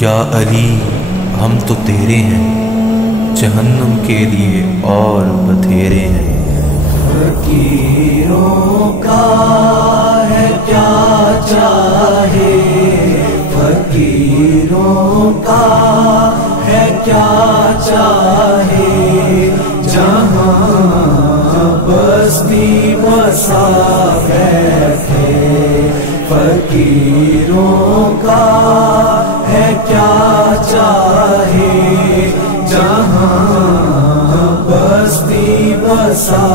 یا علی ہم تو تیرے ہیں، جہنم کے لیے اور بتھیرے ہیں۔ فقیروں کا ہے کیا چاہے، فقیروں کا ہے کیا چاہے، جہاں بستی بسا بیٹھے۔ فقیروں کا ہے کیا چاہے، جہاں بستی بسا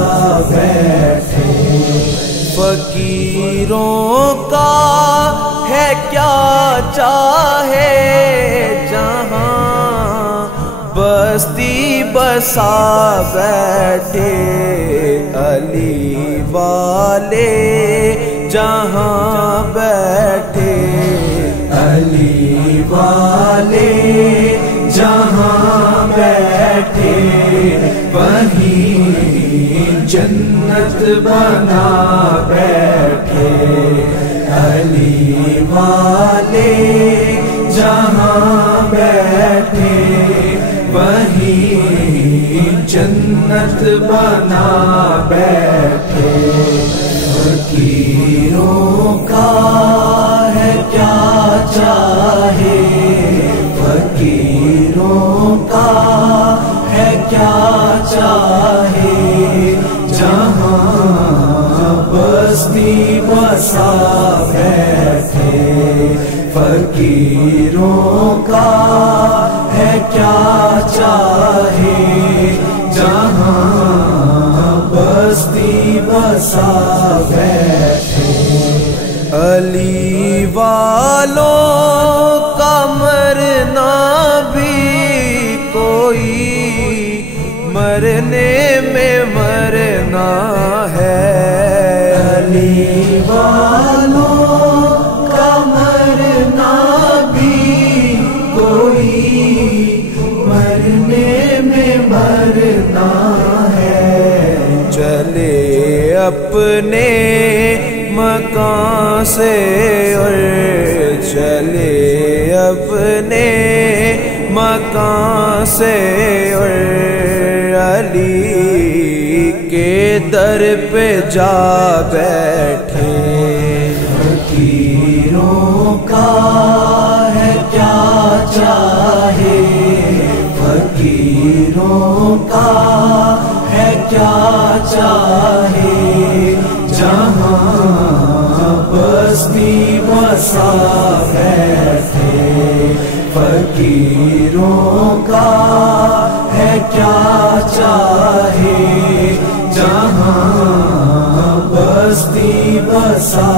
بیٹھے۔ فقیروں کا ہے کیا چاہے، جہاں بستی بسا بیٹھے۔ علی والے جہاں بیٹھے، علی والے جہاں بیٹھے، وہیں جنت بنا بیٹھے۔ علی والے جہاں بیٹھے، وہیں جنت بنا بیٹھے۔ فقیروں کا ہے کیا چاہے، فقیروں کا ہے کیا چاہے، جہاں بستی بسا بیٹھے۔ فقیروں کا ہے کیا چاہے، جہاں بستی بسا بیٹھے۔ علی والوں کا مرنا بھی کوئی مرنے میں مرنا ہے۔ علی والوں کا مرنا بھی کوئی مرنے میں مرنا ہے۔ چلے اپنے مکان سے اور چلے اپنے مکان سے، اور علی کے در پہ جا بیٹھے۔ فقیروں کا ہے کیا چاہے، فقیروں کا ہے کیا چاہے، جہاں بستی بسا بیٹھے۔ فقیروں کا ہے کیا چاہے، جہاں بستی بسا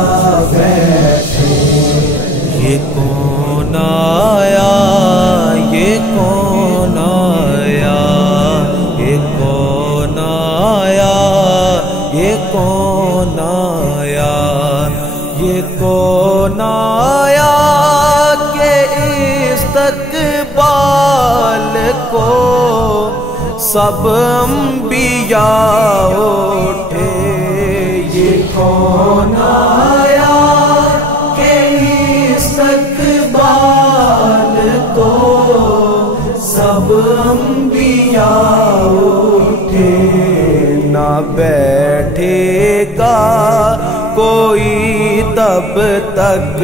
بیٹھے۔ یہ کون آیا، یہ کون آیا، یہ کون آیا، یہ کون آیا، یہ کون آیا کہ استقبال کو سب انبیاء اٹھے۔ یہ کون آیا کہ استقبال کو سب انبیاء اٹھے۔ نہ بیٹھے گا کوئی تب تک،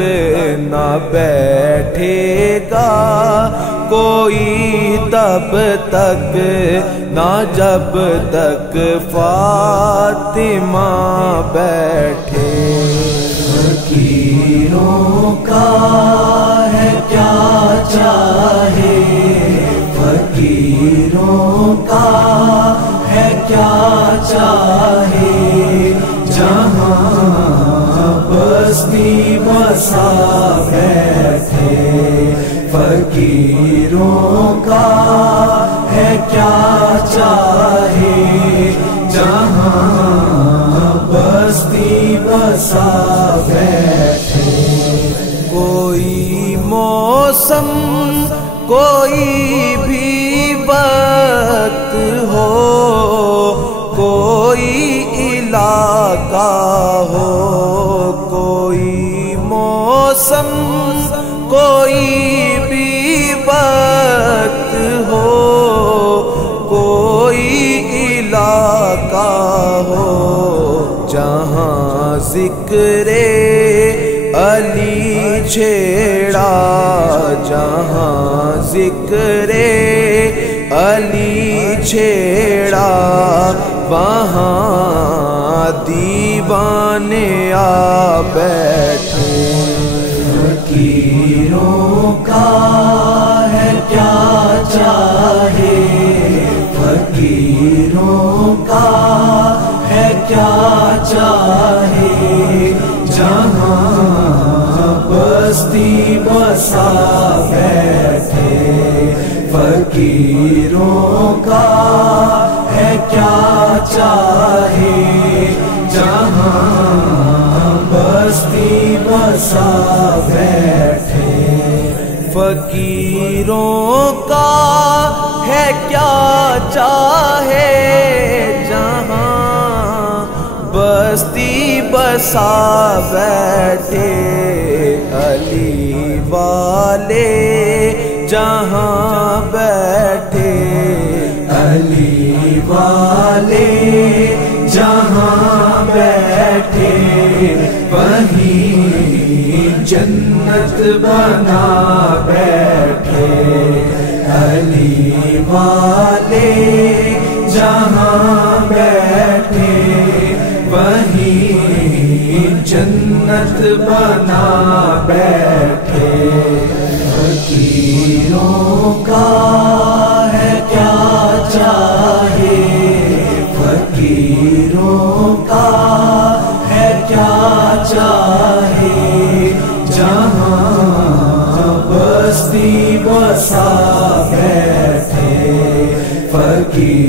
نہ بیٹھے گا کوئی تب تک، نہ جب تک فاطمہ بیٹھے۔ فقیروں کا ہے کیا چاہے، فقیروں کا ہے کیا چاہے، جہاں بستی بسا بیٹھے۔ فقیروں کا ہے کیا چاہے، جہاں بستی بسا بیٹھے۔ کوئی موسم کوئی بھی وقت ہو، کوئی علاقہ ہو، کوئی موسم کوئی بھی ذکر علی چھیڑا، جہاں ذکر علی چھیڑا، وہاں دیوانے آ بیٹھے۔ فقیروں کا ہے کیا چاہے، فقیروں کا ہے کیا چاہے، جہاں بستی بسا بیٹھے۔ فقیروں کا ہے کیا چاہے، جہاں بستی بسا بیٹھے۔ فقیروں کا ہے کیا چاہے، جہاں بستی بسا بیٹھے۔ علی والے جہاں بیٹھے، علی والے جہاں بیٹھے، وہیں جنت بنا بیٹھے۔ علی والے جہاں بیٹھے، وہیں جنت بنا بیٹھے۔ فقیروں کا ہے کیا چاہے، فقیروں کا ہے کیا چاہے، جہاں بستی بسا بیٹھے۔ فقیر